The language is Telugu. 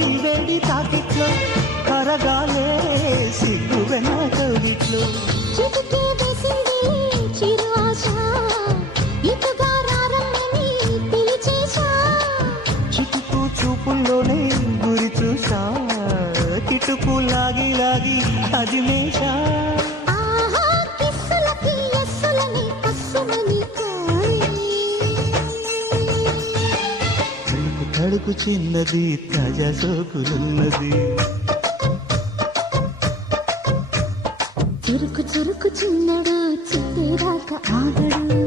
వాడి వేడి తాకిట్లో కరగాలే సిగ్గు వెన్న కవిట్లో చిటికే వేసింది చిరు ఆశ ఇటుగా రారమ్మని పిలిచేశా చిటుకు చూపుల్లోనే గురి చూసా కిటుకు లాగి లాగి అది మేషా ఆహా కిస్సులకి ఎస్సులని కస్సుమని తడుకు తడుకు చిన్నది తాజా సోకులున్నది చురుకు చురుకు చిన్నడు చిట్టేదాకా ఆగడు